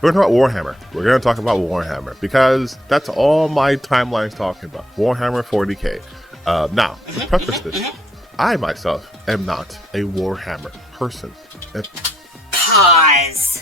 We're going to talk about Warhammer. We're going to talk about Warhammer because that's all my timeline's talking about. Warhammer 40k. Now, to preface this, I myself am not a Warhammer person. Pause.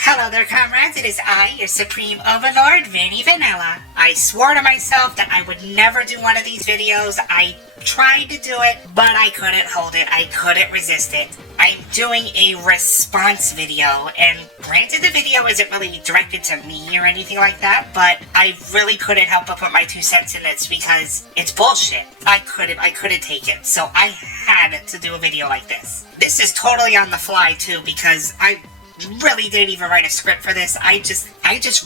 Hello there, comrades. It is I, your supreme overlord, Vanny Vanilla. I swore to myself that I would never do one of these videos. I tried to do it, but I couldn't hold it. I couldn't resist it. I'm doing a response video, and granted the video isn't really directed to me or anything like that, but I really couldn't help but put my 2 cents in this because it's bullshit. I couldn't take it, so I had to do a video like this. This is totally on the fly too because I really didn't even write a script for this. I just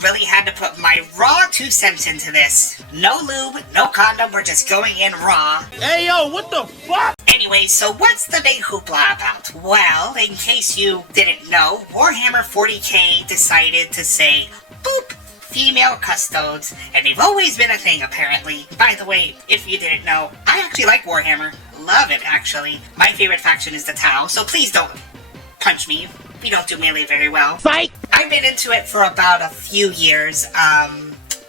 really had to put my raw 2 cents into this. No lube, no condom, we're just going in raw. Hey yo, what the fuck? Anyway, so what's the big hoopla about? Well, in case you didn't know, Warhammer 40k decided to say, boop, female custodes, and they've always been a thing apparently. By the way, if you didn't know, I actually like Warhammer. Love it, actually. My favorite faction is the Tau, so please don't punch me. We don't do melee very well. Fight! I've been into it for about a few years.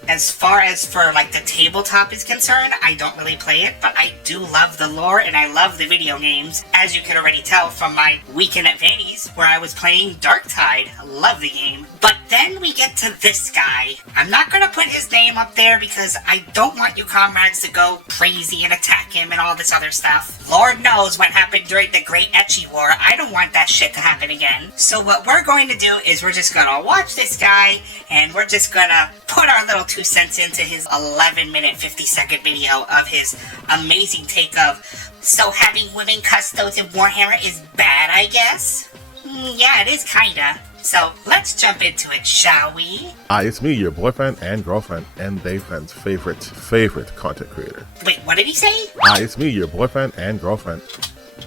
As far as for like the tabletop is concerned, I don't really play it, but I do love the lore and I love the video games. As you can already tell from my weekend at Vanny's where I was playing Darktide. I love the game. But then we get to this guy. I'm not gonna put his name up there because I don't want you comrades to go crazy and attack him and all this other stuff. Lord knows what happened during the Great Etchy War. I don't want that shit to happen again. So what we're going to do is we're just gonna watch this guy and we're just gonna put our little 2 cents into his 11-minute, 50-second video of his amazing take of, so having women custodes in Warhammer is bad, I guess? Yeah, it is kinda. So let's jump into it, shall we? Hi, it's me, your boyfriend and girlfriend and they friend's favorite content creator. Wait, what did he say? Hi, it's me, your boyfriend and girlfriend.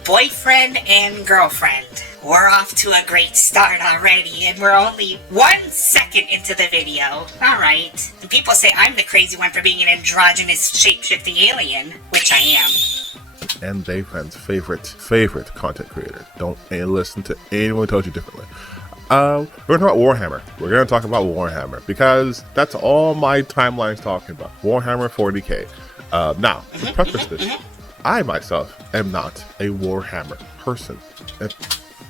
Boyfriend and girlfriend. We're off to a great start already, and we're only 1 second into the video. Alright. And people say I'm the crazy one for being an androgynous shape-shifting alien, which I am. And they friend's favorite content creator. Don't listen to anyone who tells you differently. We're going to talk about Warhammer. We're going to talk about Warhammer because that's all my timeline's talking about. Warhammer 40k. Now, to preface this, I myself am not a Warhammer person.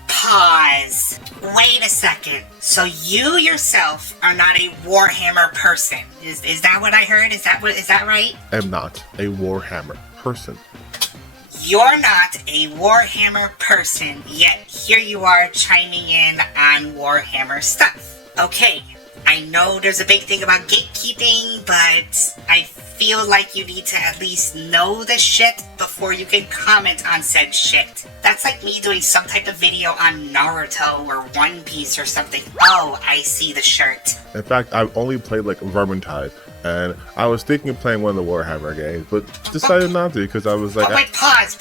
Pause. Wait a second. So you yourself are not a Warhammer person. Is that what I heard? Is that right? I'm not a Warhammer person. You're not a Warhammer person, yet here you are chiming in on Warhammer stuff. Okay, I know there's a big thing about gatekeeping, but I feel like you need to at least know the shit before you can comment on said shit. That's like me doing some type of video on Naruto or One Piece or something. Oh, I see the shirt. In fact, I've only played like Vermintide, and I was thinking of playing one of the Warhammer games, but decided not to because I was like... wait, pause,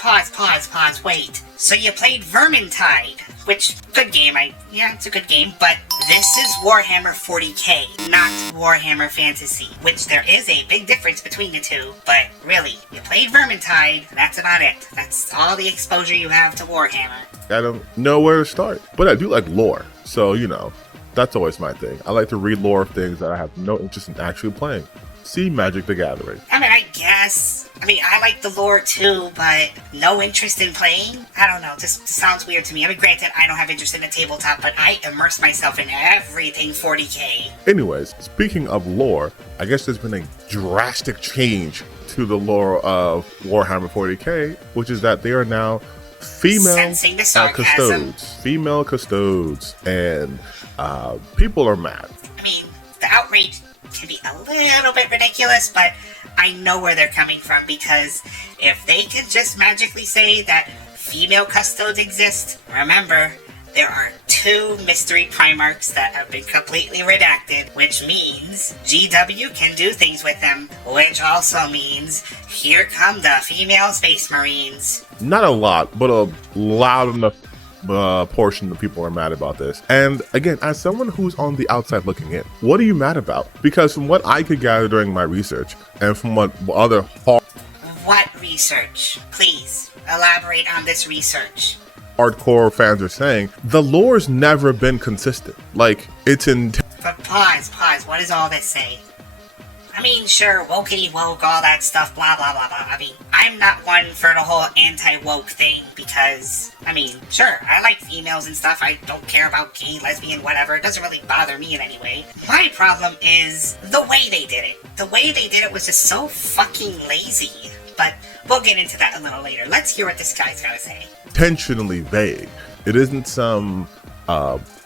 wait. So you played Vermintide, which, good game, yeah, it's a good game, but this is Warhammer 40k, not Warhammer Fantasy, which there is a big difference between the two, but really, you played Vermintide, that's about it. That's all the exposure you have to Warhammer. I don't know where to start, but I do like lore, so, you know, that's always my thing. I like to read lore of things that I have no interest in actually playing. See Magic the Gathering. I mean, I guess. I mean, I like the lore too, but no interest in playing? I don't know, just sounds weird to me. I mean, granted, I don't have interest in the tabletop, but I immerse myself in everything 40k. Anyways, speaking of lore, I guess there's been a drastic change to the lore of Warhammer 40k, which is that they are now female custodes. Female custodes, and people are mad. I mean, the outrage can be a little bit ridiculous, but I know where they're coming from, because if they could just magically say that female custodes exist, remember, there are 2 mystery Primarchs that have been completely redacted, which means GW can do things with them, which also means here come the female Space Marines. Not a lot, but a loud enough portion of people are mad about this. And again, as someone who's on the outside looking in, what are you mad about? Because from what I could gather during my research, and from what other... What research? Please, elaborate on this research. hardcore fans are saying, the lore's never been consistent. Like, it's in... But pause. What does all this say? I mean, sure, wokey woke, all that stuff, blah, blah, blah, blah. I mean, I'm not one for the whole anti-woke thing because, I mean, sure, I like females and stuff. I don't care about gay, lesbian, whatever. It doesn't really bother me in any way. My problem is the way they did it. The way they did it was just so fucking lazy. But we'll get into that a little later. Let's hear what this guy's gotta say. Intentionally vague. It isn't some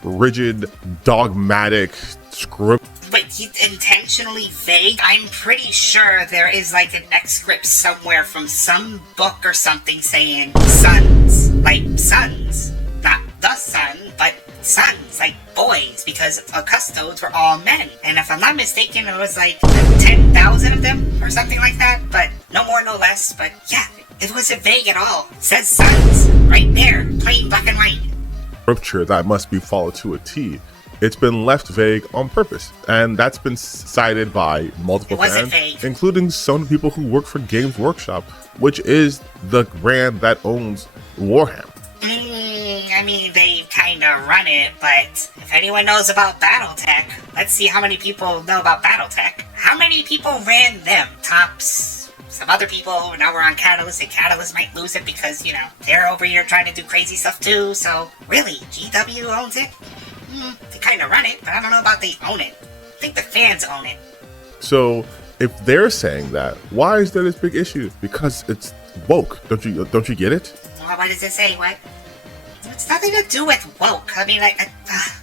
rigid, dogmatic script. Wait, he's intentionally vague? I'm pretty sure there is like an excerpt somewhere from some book or something saying sons. Like sons. Not the son, but sons. Like boys. Because Custodes were all men. And if I'm not mistaken, it was like 10,000 of them or something like that. But no more, no less. But yeah, it wasn't vague at all. It says sons. Right there. Plain black and white. Scripture that must be followed to a T. It's been left vague on purpose, and that's been cited by multiple fans, including some people who work for Games Workshop, which is the brand that owns Warhammer. I mean, they kind of run it, but if anyone knows about BattleTech, let's see how many people know about BattleTech. How many people ran them? Tops, some other people, now we're on Catalyst, and Catalyst might lose it because, you know, they're over here trying to do crazy stuff too, so really, GW owns it? They kind of run it, but I don't know about they own it. I think the fans own it. So, if they're saying that, why is there this big issue? Because it's woke. Don't you get it? Well, what does it say? What? It's nothing to do with woke. I mean,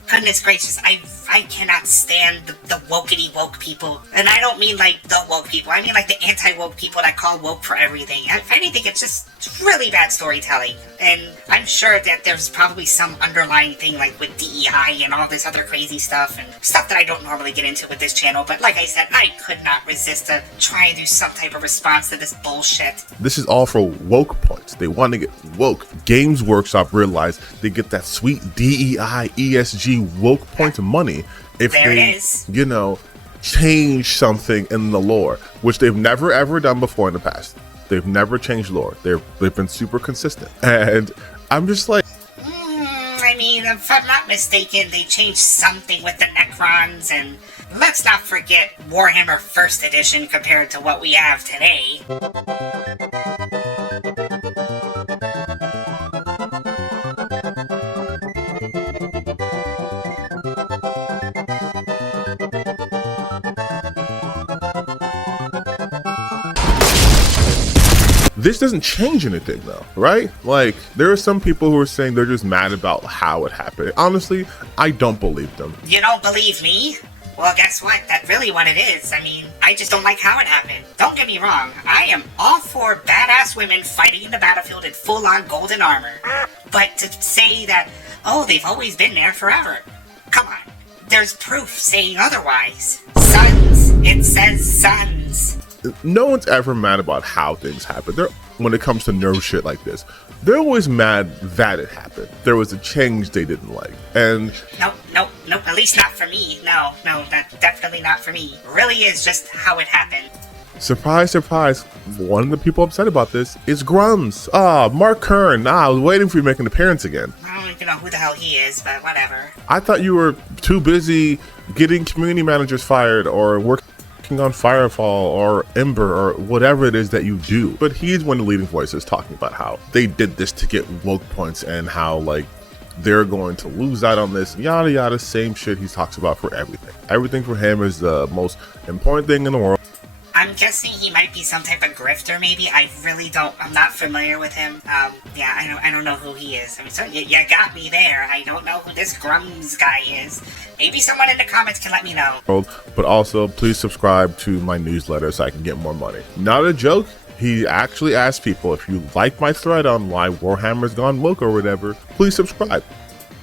goodness gracious, I cannot stand the wokety woke people. And I don't mean like the woke people. I mean like the anti-woke people that call woke for everything. If anything, it's just really bad storytelling. And I'm sure that there's probably some underlying thing like with DEI and all this other crazy stuff and stuff that I don't normally get into with this channel. But like I said, I could not resist to try and do some type of response to this bullshit. This is all for woke points. They want to get woke. Games Workshop realized they get that sweet DEI, ESG woke point of money if they, you know, change something in the lore, which they've never ever done before in the past. They've never changed lore. They've been super consistent, and I'm just like, I mean, if I'm not mistaken, they changed something with the Necrons, and let's not forget Warhammer First Edition compared to what we have today. this doesn't change anything though, right? Like, there are some people who are saying they're just mad about how it happened. Honestly, I don't believe them. You don't believe me? Well, guess what? That's really what it is. I mean, I just don't like how it happened. Don't get me wrong. I am all for badass women fighting in the battlefield in full-on golden armor. But to say that, oh, they've always been there forever. Come on. There's proof saying otherwise. Sons. It says sons. No one's ever mad about how things happen. When it comes to nerd shit like this, they're always mad that it happened. There was a change they didn't like. And Nope. At least not for me. No, that's definitely not for me. Really is just how it happened. surprise, surprise, one of the people upset about this is Grums. Mark Kern. I was waiting for you to make an appearance again. I don't even know who the hell he is, but whatever. I thought you were too busy getting community managers fired or working on Firefall or Ember or whatever it is that you do. But he's one of the leading voices talking about how they did this to get woke points and how, like, they're going to lose out on this, yada yada, same shit he talks about for everything. Everything for him is the most important thing in the world. I'm guessing he might be some type of grifter, maybe. I'm not familiar with him. I don't know who he is. I mean, so you got me there. I don't know who this Grums guy is. Maybe someone in the comments can let me know. But also, please subscribe to my newsletter so I can get more money. Not a joke. He actually asked people, if you like my thread on why Warhammer's gone woke or whatever, please subscribe.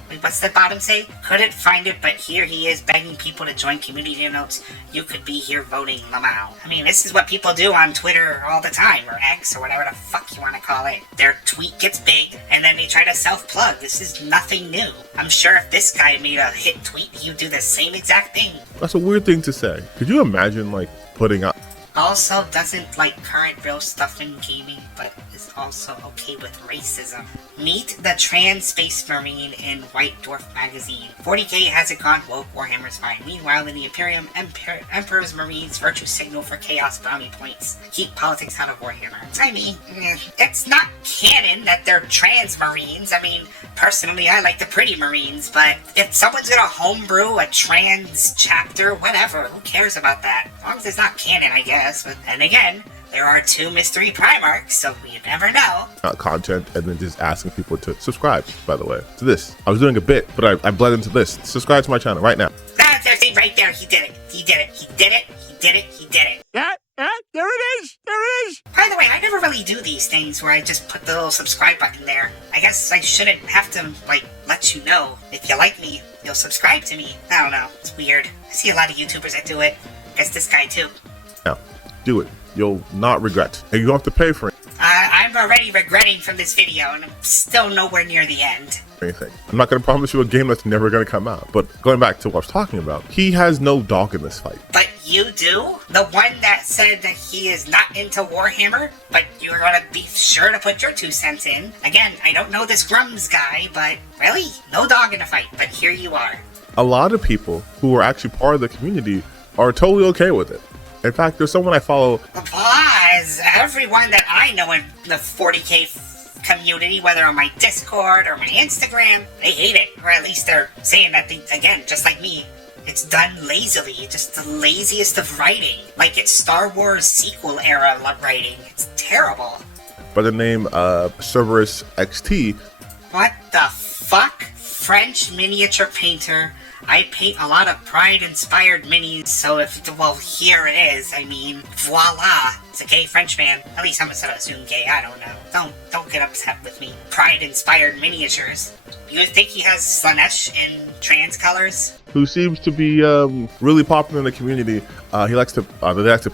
Wait, what's the bottom say? Couldn't find it, but here he is begging people to join community notes. You could be here voting Lamau. I mean, this is what people do on Twitter all the time, or X, or whatever the fuck you want to call it. Their tweet gets big, and then they try to self-plug. This is nothing new. I'm sure if this guy made a hit tweet, he'd do the same exact thing. That's a weird thing to say. Could you imagine, like, putting up... Also doesn't like current real stuff in gaming, but is also okay with racism. Meet the trans space marine in White Dwarf magazine. 40k hasn't gone woke, Warhammer's fine. Meanwhile, in the Imperium, Emperor's Marines virtue signal for chaos bounty points. Keep politics out of Warhammer. I mean, it's not canon that they're trans marines. I mean, personally, I like the pretty marines, but if someone's gonna homebrew a trans chapter, whatever, who cares about that? As long as it's not canon, I guess. But then again, there are 2 mystery Primarchs, so you never know. Content and then just asking people to subscribe, by the way, to this. I was doing a bit, but I bled into this. Subscribe to my channel right now. That's everything right there. He did it. He did it. He did it. He did it. He did it. Yeah, there it is. There it is. By the way, I never really do these things where I just put the little subscribe button there. I guess I shouldn't have to, let you know. If you like me, you'll subscribe to me. I don't know. It's weird. I see a lot of YouTubers that do it. I guess this guy too. Now, do it. You'll not regret. And you don't have to pay for it. I'm already regretting from this video, and I'm still nowhere near the end. Anything. I'm not going to promise you a game that's never going to come out. But going back to what I was talking about, he has no dog in this fight. But you do? The one that said that he is not into Warhammer, but you're going to be sure to put your 2 cents in. Again, I don't know this Grums guy, but really, no dog in the fight. But here you are. A lot of people who are actually part of the community are totally okay with it. In fact, there's someone I follow. Applause! Everyone that I know in the 40k community, whether on my Discord or my Instagram, they hate it. Or at least they're saying that, again, just like me, it's done lazily. Just the laziest of writing. Like it's Star Wars sequel era writing. It's terrible. By the name Cerberus XT. What the fuck? French miniature painter. I paint a lot of Pride-inspired minis, so here it is. I mean, voila. It's a gay Frenchman. At least I'm gonna assume gay, I don't know. Don't get upset with me. Pride-inspired miniatures. You think he has Slanesh in trans colors? Who seems to be really popular in the community. They like to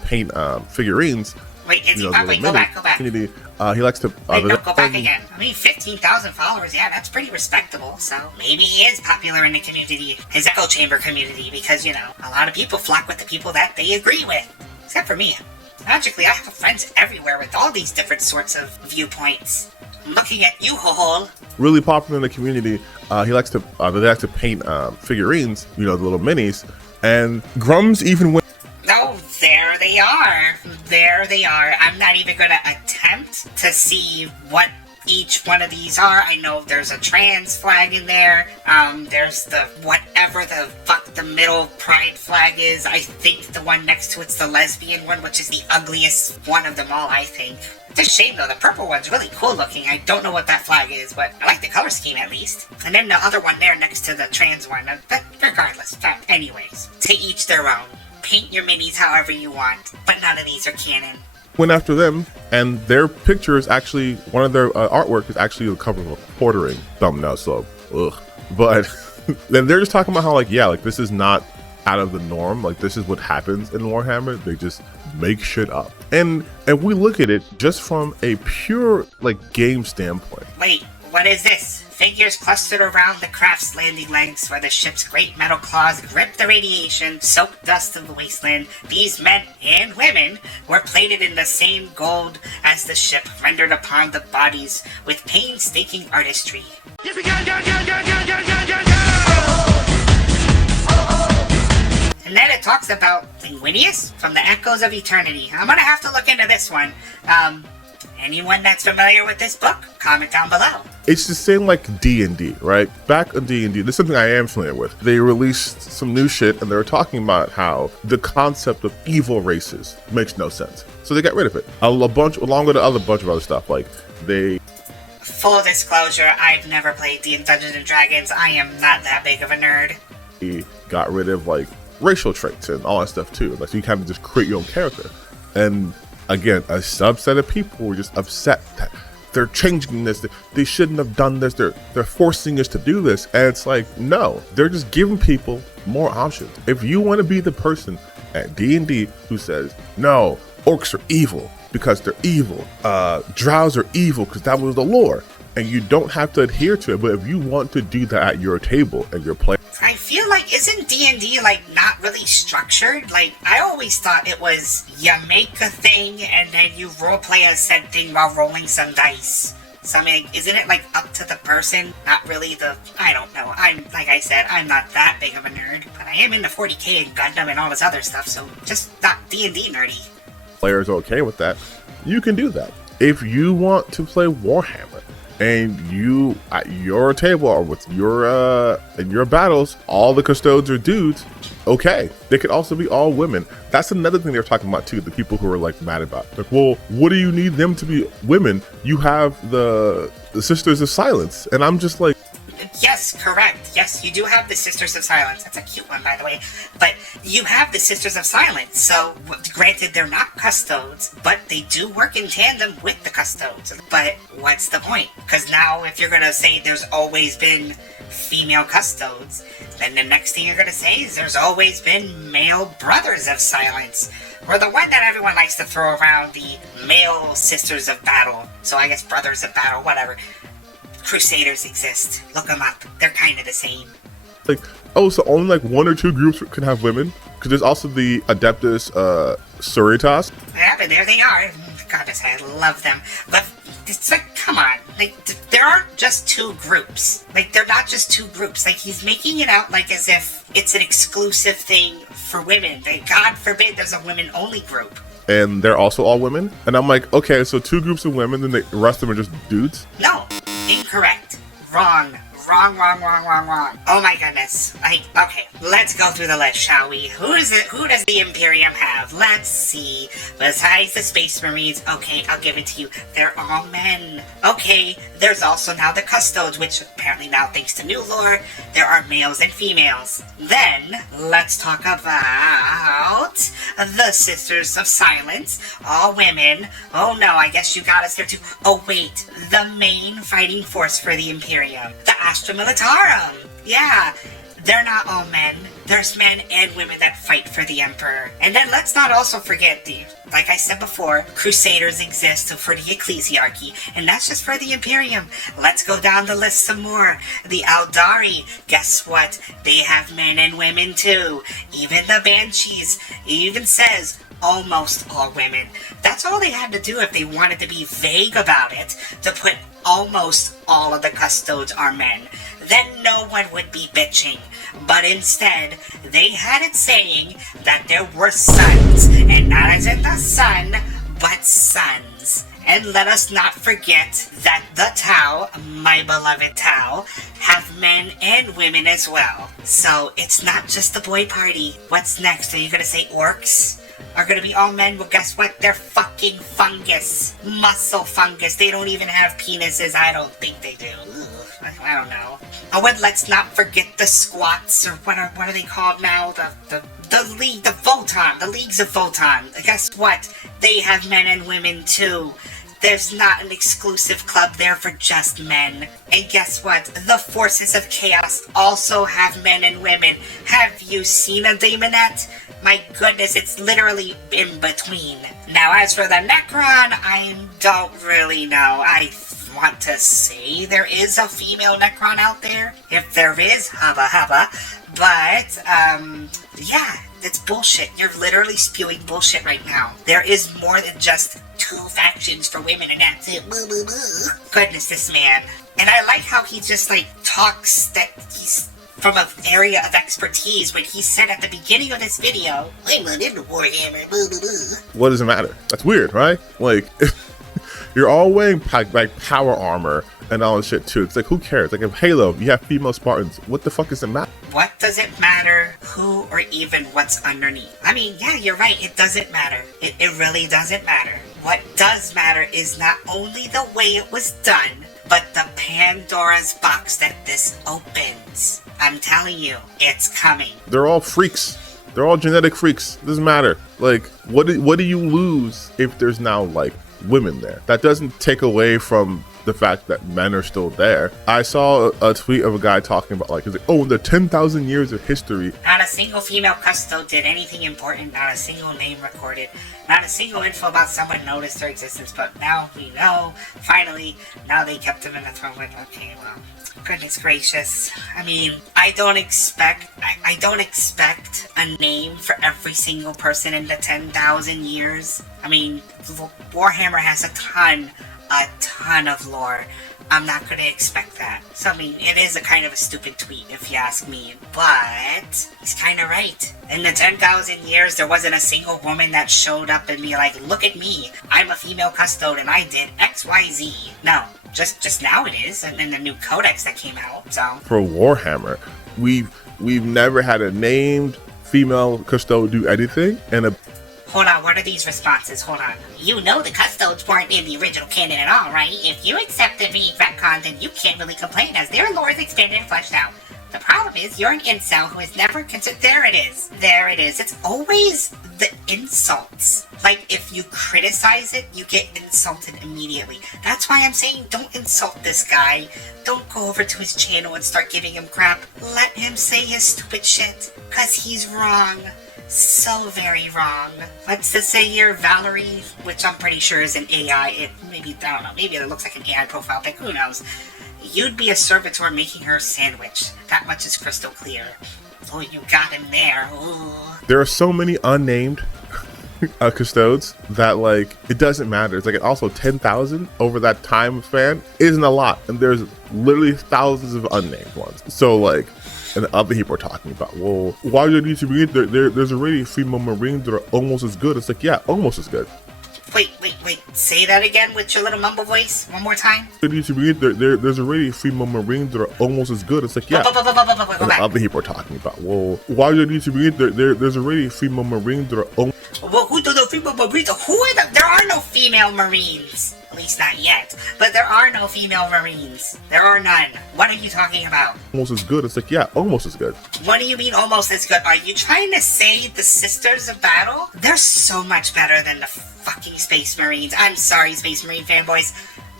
paint figurines. Wait, is he popular? Go back. Community. He likes to... Wait, no, go back again. I mean, 15,000 followers, yeah, that's pretty respectable. So maybe he is popular in the community, his echo chamber community, because, a lot of people flock with the people that they agree with. Except for me. Magically, I have friends everywhere with all these different sorts of viewpoints. I'm looking at you, Ho-Hole. Really popular in the community. They like to paint figurines, the little minis. And Grums even went... Oh, there they are. There they are. I'm not even going to attempt to see what each one of these are. I know there's a trans flag in there. There's the whatever the fuck the middle pride flag is. I think the one next to it's the lesbian one, which is the ugliest one of them all, I think. It's a shame though, the purple one's really cool looking. I don't know what that flag is, but I like the color scheme at least. And then the other one there next to the trans one. But regardless, anyways, to each their own. Paint your minis however you want, but none of these are canon. Went after them, and their picture is actually, one of their artwork is actually the cover of a Portering thumbnail, so, ugh. But then they're just talking about how, this is not out of the norm. This is what happens in Warhammer. They just make shit up. And if we look at it just from a pure, game standpoint. Wait, what is this? Figures clustered around the craft's landing legs where the ship's great metal claws grip the radiation, soaked dust of the wasteland. These men and women were plated in the same gold as the ship, rendered upon the bodies with painstaking artistry. And then it talks about Linguinius from the Echoes of Eternity. I'm gonna have to look into this one. Anyone that's familiar with this book, comment down below. It's the same like D&D, right? Back in D&D, this is something I am familiar with. They released some new shit and they were talking about how the concept of evil races makes no sense. So they got rid of it. Along with a bunch of other stuff. Full disclosure, I've never played Dungeons and Dragons. I am not that big of a nerd. They got rid of racial traits and all that stuff too. So you kind of just create your own character. And again, a subset of people were just upset that they're changing this. They shouldn't have done this. They're forcing us to do this. And it's no, they're just giving people more options. If you want to be the person at D&D who says, no, orcs are evil because they're evil. Drows are evil because that was the lore. and you don't have to adhere to it. But if you want to do that at your table and you're playing, I feel like, isn't D&D like not really structured? Like, I always thought it was you make a thing and then you roleplay a said thing while rolling some dice. So I mean, isn't it like up to the person? Not really I don't know. Like I said, I'm not that big of a nerd, but I am into 40k and Gundam and all this other stuff, so just not D&D nerdy. players are okay with that, you can do that. If you want to play Warhammer and you at your table or with your in your battles, all the Custodes are dudes, okay. They could also be all women. That's another thing they're talking about too, the people who are like mad about. Like, well, what do you need them to be women? You have the Sisters of Silence. And I'm just like, Yes, correct. Yes, you do have the Sisters of Silence. That's a cute one, by the way. But you have the Sisters of Silence. So, granted, they're not Custodes, but they do work in tandem with the Custodes. But what's the point? Because now, if you're going to say there's always been female Custodes, then the next thing you're going to say is there's always been male Brothers of Silence. Or the one that everyone likes to throw around, the male Sisters of Battle. So I guess Brothers of Battle, whatever. Crusaders exist. Look them up. They're kind of the same. like, oh, so only like 1 or 2 groups can have women? Because there's also the Adeptus Sororitas. Yeah, but there they are. Goddess, I love them. But it's like, come on. Like, there aren't just 2 groups. Like, they're not just 2 groups. Like, he's making it out like as if it's an exclusive thing for women. Like, God forbid there's a women-only group. And they're also all women? And I'm like, okay, so 2 groups of women, then the rest of them are just dudes? No. Incorrect. Wrong. Wrong. Oh my goodness. Okay, let's go through the list, shall we? Who does the Imperium have? Let's see. Besides the Space Marines, okay, I'll give it to you. They're all men. Okay, there's also now the Custodes, which apparently now, thanks to new lore, there are males and females. Then, let's talk about the Sisters of Silence. All women. Oh no, I guess you got us there too. Oh wait, the main fighting force for the Imperium. The Astra Militarum. Yeah, they're not all men. There's men and women that fight for the Emperor. And then let's not also forget like I said before, Crusaders exist for the Ecclesiarchy, and that's just for the Imperium. Let's go down the list some more. The Aldari, guess what? They have men and women too. Even the Banshees, it even says almost all women. That's all they had to do if they wanted to be vague about it, to put almost all of the Custodes are men. Then no one would be bitching. But instead, they had it saying that there were sons, and not as in the sun, but sons. And let us not forget that the Tau, my beloved Tau, have men and women as well. So it's not just the boy party. What's next? Are you gonna say orcs are gonna be all men? Well, guess what? They're fucking fungus. Muscle fungus. They don't even have penises. I don't think they do. Ugh, I don't know. Oh, and let's not forget the squats, or what are they called now? The league, the Voton, the leagues of Voton. Guess what? They have men and women too. There's not an exclusive club there for just men. And guess what? The Forces of Chaos also have men and women. Have you seen a Daemonette? My goodness, it's literally in between. Now, as for the Necron, I don't really know. I want to say there is a female Necron out there. If there is, hubba hubba. But, yeah, it's bullshit. You're literally spewing bullshit right now. There is more than just 2 factions for women, and that's it. Boo, boo, boo. Goodness, this man. And I like how he just, like, talks that he's from an area of expertise when he said at the beginning of this video, I'm not into Warhammer. Boo, boo, boo. What does it matter? That's weird, right? Like, you're all wearing like power armor and all this shit too. It's like, who cares? Like, if Halo, you have female Spartans, what the fuck does it matter? What does it matter who or even what's underneath? I mean, yeah, you're right. It doesn't matter. It really doesn't matter. What does matter is not only the way it was done, but the Pandora's box that this opens. I'm telling you, it's coming. They're all freaks. They're all genetic freaks. It doesn't matter. Like, what do you lose if there's now, like, women there? That doesn't take away from the fact that men are still there. I saw a tweet of a guy talking about like, he's like, oh, the 10,000 years of history. Not a single female custode did anything important, not a single name recorded, not a single info about someone noticed their existence, but now we know, finally, now they kept them in the throne. Okay, well, goodness gracious. I mean, I don't expect a name for every single person in the 10,000 years. I mean, Warhammer has a ton of lore. I'm not going to expect that. So, I mean, it is a kind of a stupid tweet, if you ask me. But he's kind of right. In the 10,000 years, there wasn't a single woman that showed up and be like, look at me, I'm a female custode and I did XYZ. No, just now it is, and then the new codex that came out, so. For Warhammer, we've never had a named female custode do anything, and a... Hold on, what are these responses? Hold on. You know the Custodes weren't in the original canon at all, right? If you accept them being retconned, then you can't really complain as their lore is expanded and fleshed out. The problem is, you're an incel who has never considered... There it is. There it is. It's always the insults. Like, if you criticize it, you get insulted immediately. That's why I'm saying don't insult this guy. Don't go over to his channel and start giving him crap. Let him say his stupid shit, because he's wrong. So very wrong. Let's just say here, Valerie, which I'm pretty sure is an AI, maybe it looks like an AI profile pic, who knows. You'd be a servitor making her a sandwich. That much is crystal clear. Oh, you got him there. Ooh. There are so many unnamed custodes that, like, it doesn't matter. It's like also 10,000 over that time span isn't a lot. And there's literally thousands of unnamed ones. So, like, and the other people are talking about, well, why do you need to be there's already female Marines that are almost as good. It's like, yeah, almost as good. Wait. Say that again with your little mumble voice. One more time. There's already female Marines that are almost as good. It's like, yeah. And the other people are talking about, well, why do you need to be there's already female Marines that are almost... Well, who do the female Marines? Who are the... There are no female Marines. At least not yet. But there are no female Marines. There are none. What are you talking about? Almost as good. It's like, yeah, almost as good. What do you mean almost as good? Are you trying to say the Sisters of Battle? They're so much better than the fucking Space Marines. I'm sorry, Space Marine fanboys.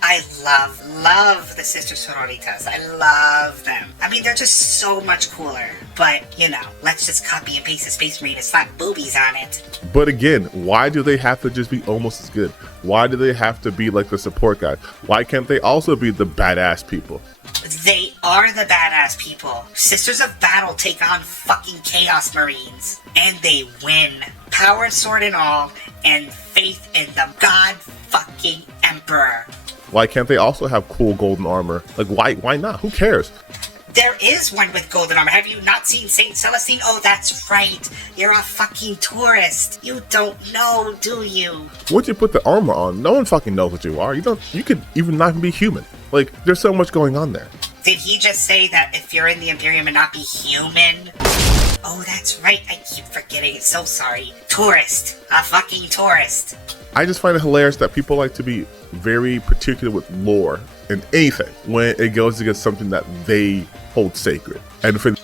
I love the Sister Sororitas. I love them. I mean, they're just so much cooler. But, you know, let's just copy and paste the Space Marine and slap boobies on it. But again, why do they have to just be almost as good? Why do they have to be like the support guy? Why can't they also be the badass people? They are the badass people. Sisters of Battle take on fucking Chaos Marines. And they win. Power sword and all, and faith in the god fucking Emperor. Why can't they also have cool golden armor? Like, why not? Who cares? There is one with golden armor. Have you not seen Saint Celestine? Oh, that's right. You're a fucking tourist. You don't know, do you? Once you put the armor on, no one fucking knows what you are. You could even not be human. Like, there's so much going on there. Did he just say that if you're in the Imperium and not be human? Oh, that's right. I keep forgetting. So sorry. Tourist. A fucking tourist. I just find it hilarious that people like to be very particular with lore and anything when it goes against something that they hold sacred. And for...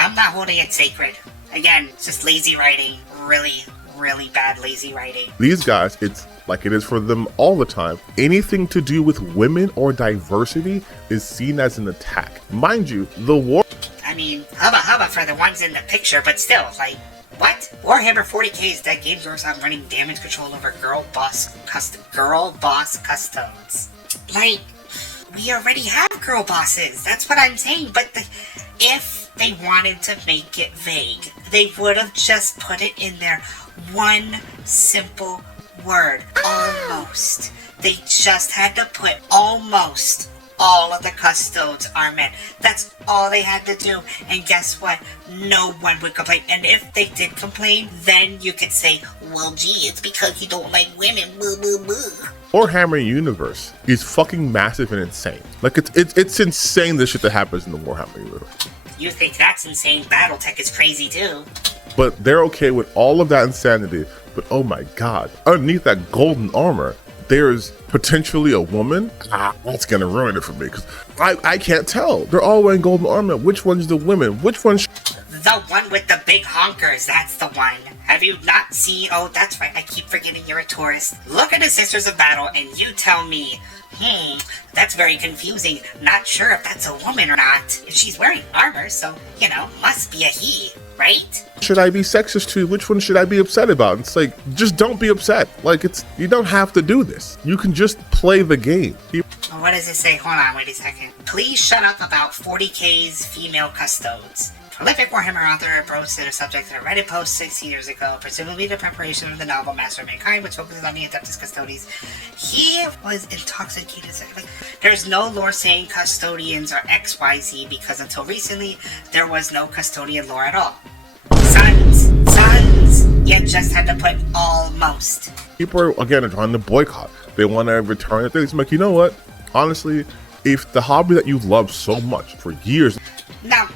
I'm not holding it sacred. Again, it's just lazy writing. Really, really bad lazy writing. These guys, it's like it is for them all the time. Anything to do with women or diversity is seen as an attack. Mind you, the war... I mean, hubba for the ones in the picture, but still, like, what? Warhammer 40k is dead. Games Workshop running damage control over girl boss custodes. Like, we already have girl bosses. That's what I'm saying. But if they wanted to make it vague, they would have just put it in there. One simple word. Almost. They just had to put almost. All of the custodes are men. That's all they had to do. And guess what? No one would complain. And if they did complain, then you could say, well, gee, it's because you don't like women. Boo, boo, boo. Warhammer universe is fucking massive and insane. Like, it's insane the shit that happens in the Warhammer universe. You think that's insane? Battletech is crazy too. But they're okay with all of that insanity. But oh my god, underneath that golden armor, there's potentially a woman. That's gonna ruin it for me because I can't tell. They're all wearing golden armor. Which one's the women? Which one's the one with the big honkers? That's the one. Have you not seen? Oh, that's right. I keep forgetting you're a tourist. Look at the Sisters of Battle and you tell me That's very confusing. Not sure if that's a woman or not. She's wearing armor, so, must be a he, right? Should I be sexist to? Which one should I be upset about? It's like, just don't be upset. Like, you don't have to do this. You can just play the game. What does it say? Hold on, wait a second. Please shut up about 40K's female custodes. Prolific Warhammer author posted a subject in a Reddit post 16 years ago, presumably the preparation of the novel Master of Mankind, which focuses on the Adeptus Custodes. He was intoxicated. There's no lore saying custodians are XYZ because until recently, there was no custodian lore at all. Sons! You just had to put almost. People are, again, trying to boycott. They want to return things. I'm like, you know what? Honestly, if the hobby that you've loved so much for years... No,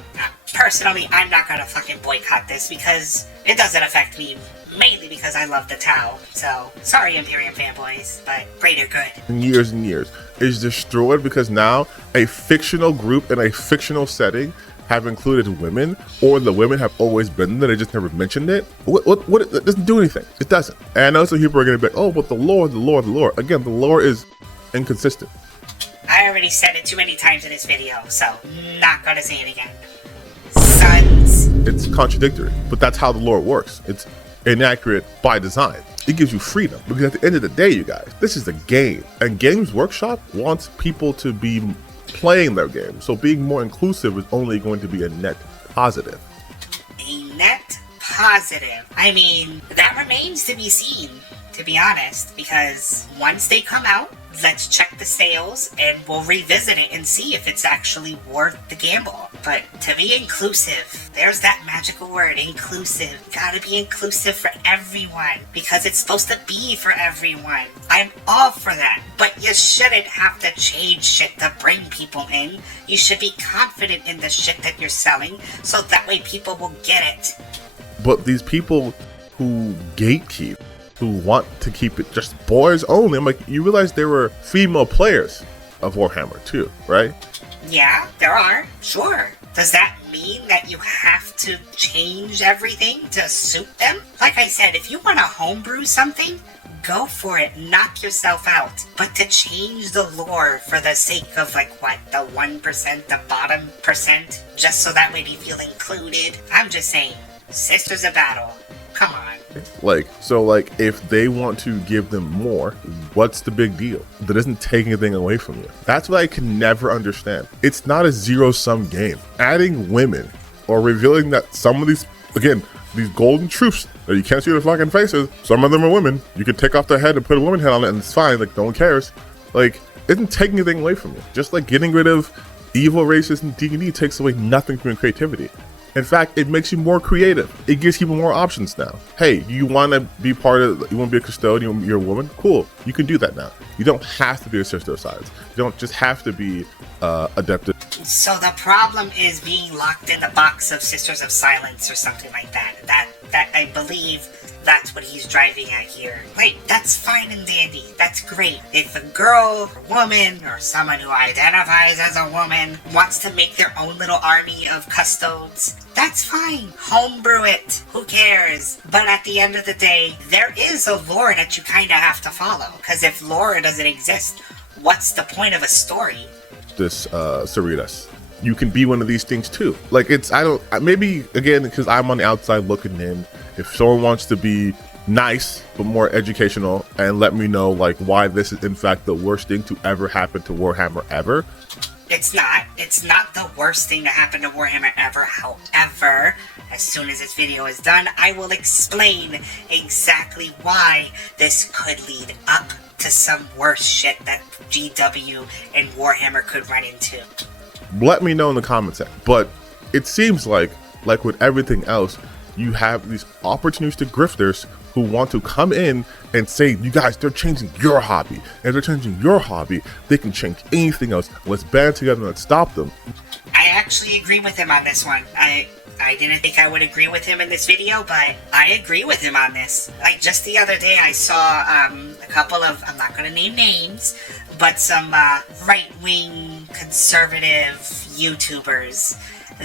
personally, I'm not gonna fucking boycott this because it doesn't affect me, mainly because I love the Tau. So, sorry Imperium fanboys, but greater good. Years and years is destroyed because now a fictional group in a fictional setting have included women, or the women have always been there, they just never mentioned it. What it doesn't do anything. It doesn't. And I know some people are gonna be like, oh, but the lore. Again, the lore is inconsistent. I already said it too many times in this video, so not gonna say it again. Sons. It's contradictory, but that's how the lore works. It's inaccurate by design. It gives you freedom, because at the end of the day, you guys, this is a game, and Games Workshop wants people to be playing their game, so being more inclusive is only going to be a net positive. A net positive? I mean, that remains to be seen, to be honest, because once they come out, let's check the sales and we'll revisit it and see if it's actually worth the gamble. But to be inclusive, there's that magical word, inclusive. Gotta be inclusive for everyone because it's supposed to be for everyone. I'm all for that. But you shouldn't have to change shit to bring people in. You should be confident in the shit that you're selling so that way people will get it. But these people who gatekeep, who want to keep it just boys only. I'm like, you realize there were female players of Warhammer too, right? Yeah, there are, sure. Does that mean that you have to change everything to suit them? Like I said, if you want to homebrew something, go for it, knock yourself out. But to change the lore for the sake of the 1%, the bottom percent, just so that way they feel included, I'm just saying, Sisters of Battle, come on. If they want to give them more, what's the big deal? That doesn't take anything away from you. That's what I can never understand. It's not a zero-sum game. Adding women or revealing that some of these golden troops that you can't see their fucking faces, some of them are women. You can take off their head and put a woman head on it and it's fine. No one cares. It doesn't take anything away from you. Just like getting rid of evil races in D&D takes away nothing from your creativity. In fact, it makes you more creative. It gives people more options now. Hey, you want to be you want to be a custodian, you're a woman? Cool, you can do that now. You don't have to be a Sister of Silence. You don't just have to be Adeptus. So the problem is being locked in the box of Sisters of Silence or something like that. That I believe that's what he's driving at here. That's fine and dandy. That's great. If a girl, or woman, or someone who identifies as a woman wants to make their own little army of custodes, that's fine. Homebrew it. Who cares? But at the end of the day, there is a lore that you kind of have to follow. Because if lore doesn't exist, what's the point of a story? This Cerritos. You can be one of these things too. Maybe again, because I'm on the outside looking in, if someone wants to be nice but more educational and let me know why this is in fact the worst thing to ever happen to Warhammer ever. It's not the worst thing to happen to Warhammer ever. However, as soon as this video is done, I will explain exactly why this could lead up to some worse shit that GW and Warhammer could run into. Let me know in the comments section. But it seems like with everything else, you have these opportunistic grifters who want to come in and say, you guys, they're changing your hobby. And if they're changing your hobby, they can change anything else. Let's band together and let's stop them. I actually agree with him on this one. I didn't think I would agree with him in this video, but I agree with him on this. Just the other day, I saw a couple of, I'm not going to name names, but some right-wing conservative YouTubers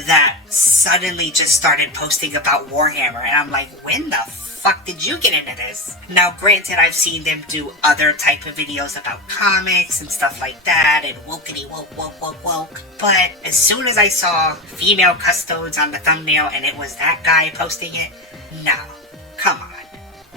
that suddenly just started posting about Warhammer. And I'm like, when the fuck did you get into this? Now, granted, I've seen them do other type of videos about comics and stuff like that, and wokety woke. But as soon as I saw female Custodes on the thumbnail and it was that guy posting it, no, come on.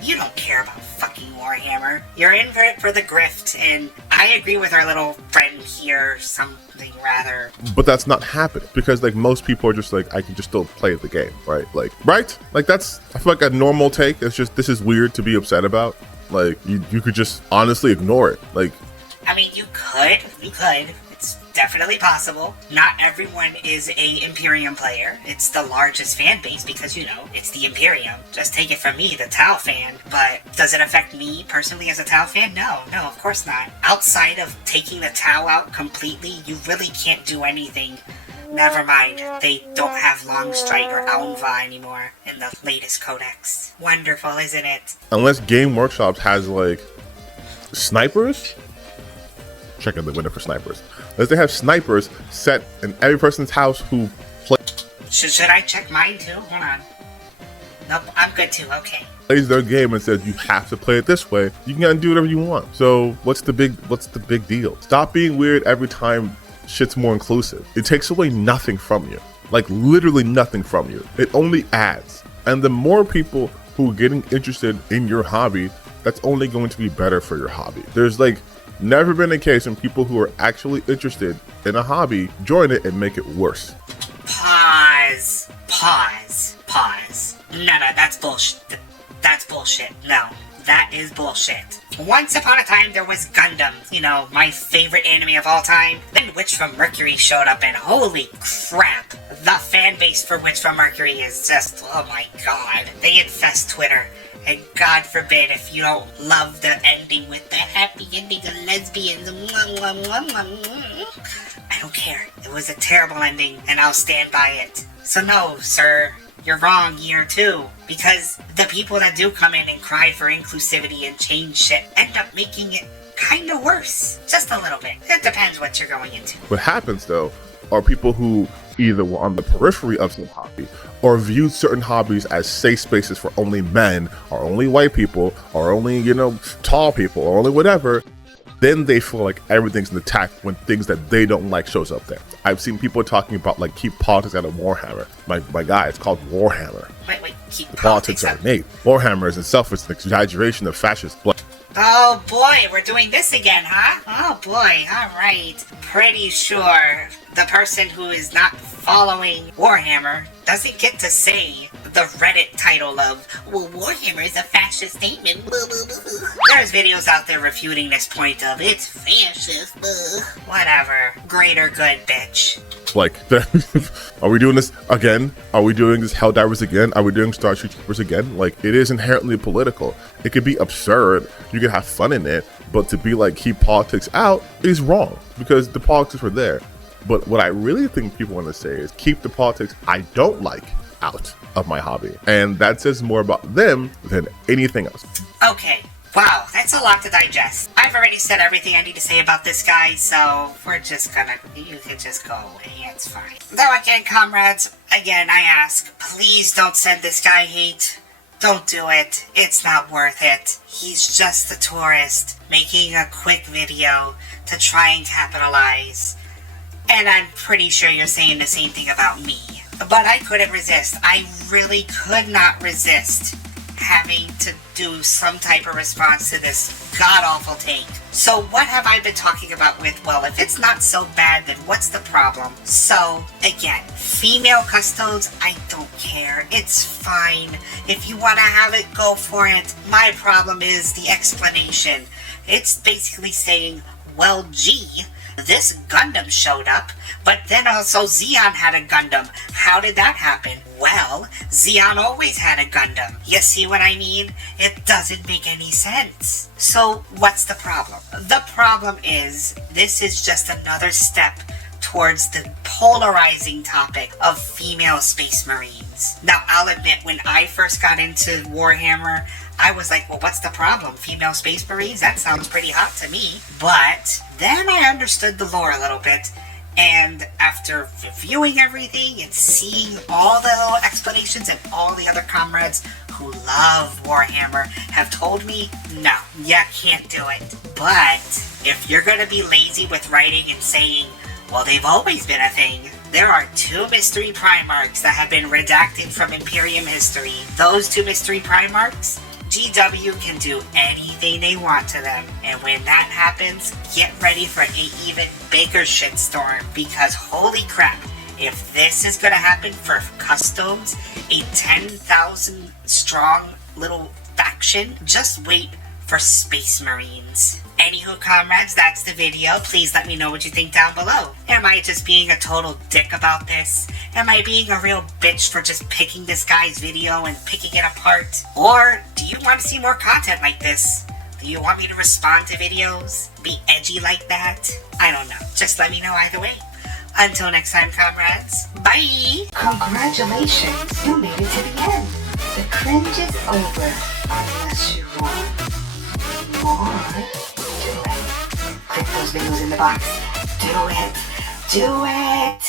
You don't care about fucking Warhammer. You're in for it for the grift, and I agree with our little friend here, something rather. But that's not happening, because like most people are just like, I can just still play the game, right? Like, right? Like that's, I feel like a normal take. It's just, this is weird to be upset about. Like, you could just honestly ignore it. Like, I mean, you could. It's definitely possible. Not everyone is a Imperium player. It's the largest fan base because, you know, it's the Imperium. Just take it from me, the Tau fan. But does it affect me personally as a Tau fan? No, of course not. Outside of taking the Tau out completely, you really can't do anything. Never mind, they don't have Longstrike or Aunva anymore in the latest codex. Wonderful, isn't it? Unless Game Workshop has like snipers, check out the window for snipers. Unless they have snipers set in every person's house who play. Should I check mine too? Hold on. Nope, I'm good too. Okay. Plays their game and says you have to play it this way. You can do whatever you want. So what's the big deal? Stop being weird every time shit's more inclusive. It takes away nothing from you. Like literally nothing from you. It only adds. And the more people who are getting interested in your hobby, that's only going to be better for your hobby. There's like never been a case when people who are actually interested in a hobby join it and make it worse. Pause. No, that's bullshit. That's bullshit. No, that is bullshit. Once upon a time, there was Gundam, you know, my favorite anime of all time. Then Witch from Mercury showed up, and holy crap, the fan base for Witch from Mercury is just, oh my god. They infest Twitter. And God forbid if you don't love the ending with the happy ending of lesbians. I don't care. It was a terrible ending, and I'll stand by it. So no, sir, you're wrong year two. Because the people that do come in and cry for inclusivity and change shit end up making it kind of worse. Just a little bit. It depends what you're going into. What happens though are people who either were on the periphery of some hobby or viewed certain hobbies as safe spaces for only men or only white people or only, you know, tall people or only whatever. Then they feel like everything's an attack when things that they don't like shows up there. I've seen people talking about like keep politics out of Warhammer. My guy, it's called Warhammer. Wait, keep the politics are innate. Warhammer is itself an exaggeration of fascist blood. Oh boy, we're doing this again, huh? Oh boy, alright. Pretty sure the person who is not following Warhammer doesn't get to say the Reddit title of, well, Warhammer is a fascist statement. There's videos out there refuting this point of, it's fascist. Whatever. Greater good, bitch. Like, are we doing this again? Are we doing this Helldivers again? Are we doing Starship Troopers again? Like, it is inherently political. It could be absurd. You can have fun in it. But to be like, keep politics out is wrong. Because the politics are there. But what I really think people want to say is keep the politics I don't like out of my hobby. And that says more about them than anything else. Okay. Wow, that's a lot to digest. I've already said everything I need to say about this guy, so we're just gonna, you can just go away, it's fine. Though again, comrades, again, I ask, please don't send this guy hate. Don't do it. It's not worth it. He's just a tourist making a quick video to try and capitalize. And I'm pretty sure you're saying the same thing about me. But I couldn't resist. I really could not resist having to do some type of response to this god-awful take. So what have I been talking about with, well, if it's not so bad, then what's the problem? So, again, female Custodes, I don't care. It's fine. If you want to have it, go for it. My problem is the explanation. It's basically saying, well, gee, this Gundam showed up, but then also Zeon had a Gundam. How did that happen? Well, Zeon always had a Gundam. You see what I mean? It doesn't make any sense. So, what's the problem? The problem is, this is just another step towards the polarizing topic of female space marines. Now, I'll admit, when I first got into Warhammer, I was like, well, what's the problem? Female space marines? That sounds pretty hot to me. But then I understood the lore a little bit, and after reviewing everything and seeing all the little explanations and all the other comrades who love Warhammer have told me, no, you can't do it. But if you're gonna be lazy with writing and saying, well, they've always been a thing, there are 2 mystery Primarchs that have been redacted from Imperium history. Those 2 mystery Primarchs, GW can do anything they want to them. And when that happens, get ready for an even bigger shitstorm. Because holy crap, if this is gonna happen for Custodes, a 10,000 strong little faction, just wait for Space Marines. Anywho, comrades, that's the video. Please let me know what you think down below. Am I just being a total dick about this? Am I being a real bitch for just picking this guy's video and picking it apart? Or do you want to see more content like this? Do you want me to respond to videos? Be edgy like that? I don't know. Just let me know either way. Until next time, comrades. Bye! Congratulations, you made it to the end. The cringe is over, unless you want more. Do it. Click those videos in the box. Do it. Do it!